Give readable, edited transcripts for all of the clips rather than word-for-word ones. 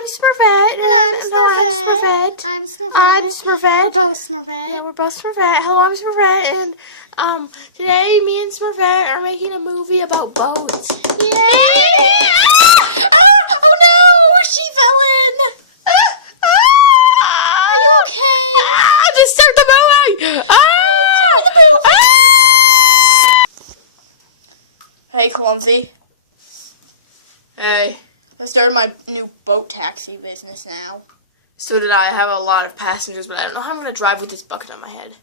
I'm Smurfette. Hello, I'm Smurfette. I'm I'm Smurfette. We're both Smurfette. Yeah, we're both Smurfette. Hello, I'm Smurfette. And today me and Smurfette are making a movie about boats. Yay! Ah! Oh no! She fell in! Are you okay? Just start the movie! Hey, Clumsy. Hey. I started my new boat taxi business now. So did I. Have a lot of passengers, but I don't know how I'm going to drive with this bucket on my head.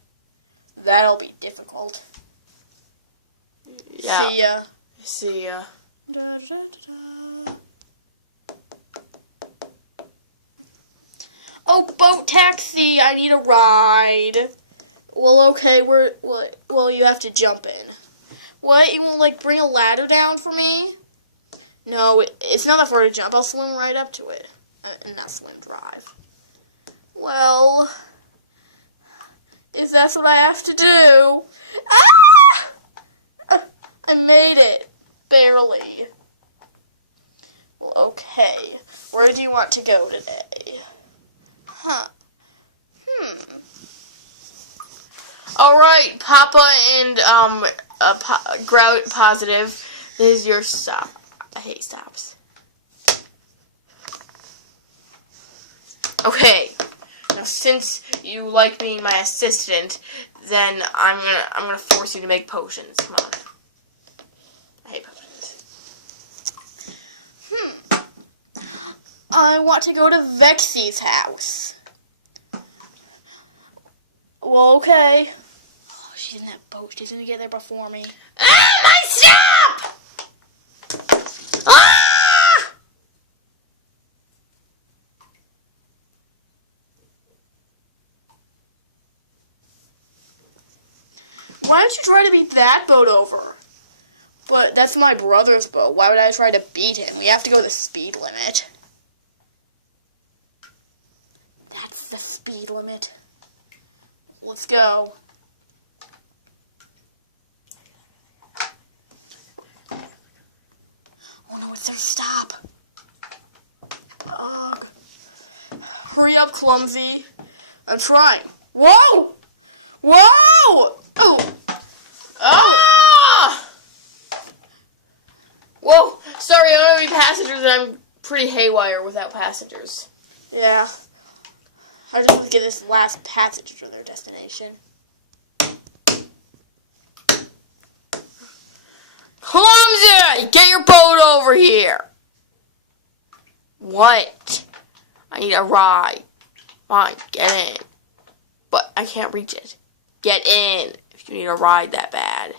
That'll be difficult. Yeah. See ya. See ya. Oh, boat taxi! I need a ride. Well, okay. Well, you have to jump in. What? You won't, like, bring a ladder down for me? No, it's not that far to jump. I'll swim right up to it. And not swim, drive. Well, If that's what I have to do. ah! I made it. Barely. Well, okay. Where do you want to go today? Huh. All right, Papa and Grout Positive. This is your stop. I hate stops. Okay. Now, since you like being my assistant, then I'm gonna force you to make potions. Come on. I hate potions. I want to go to Vexy's house. Well, okay. Oh, she's in that boat. She's gonna get there before me. Ah, my stop! Ah! Why don't you try to beat that boat over? But that's my brother's boat. Why would I try to beat him? We have to go the speed limit. That's the speed limit. Let's go. Oh no, it's gonna stop. Ugh. Hurry up, Clumsy. I'm trying. Whoa! Whoa! Oh! Ah! Whoa, sorry, I don't have any passengers, and I'm pretty haywire without passengers. Yeah. I just want to get this last passage to their destination. Clumsy! Get your boat over here! What? I need a ride. Come on, get in. But I can't reach it. Get in if you need a ride that bad.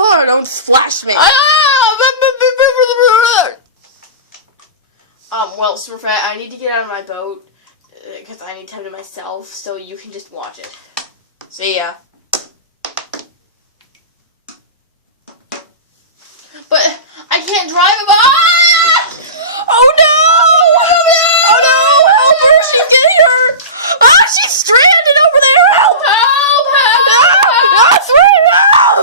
Oh, don't splash me. Well, Smurfette, I need to get out of my boat because I need time to myself, so you can just watch it. See ya. But I can't drive it. Oh no! Oh no! Help her! She's getting hurt! Ah, she's stranded over there! Help! Help! Help! Ah, it's right now!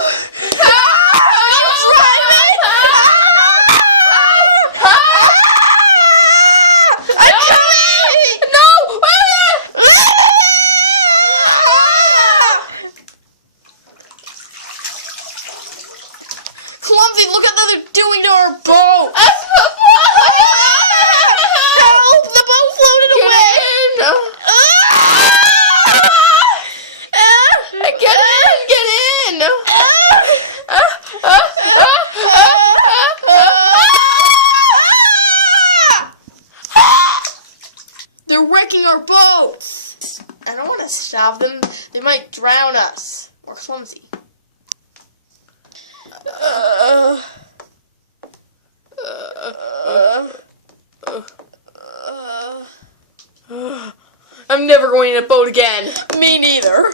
Clumsy, look at what they're doing to our boat! Help! The boat floated away! Get in! They're wrecking our boats! I don't want to stop them. They might drown us. Or Clumsy. I'm never going in a boat again. Me neither.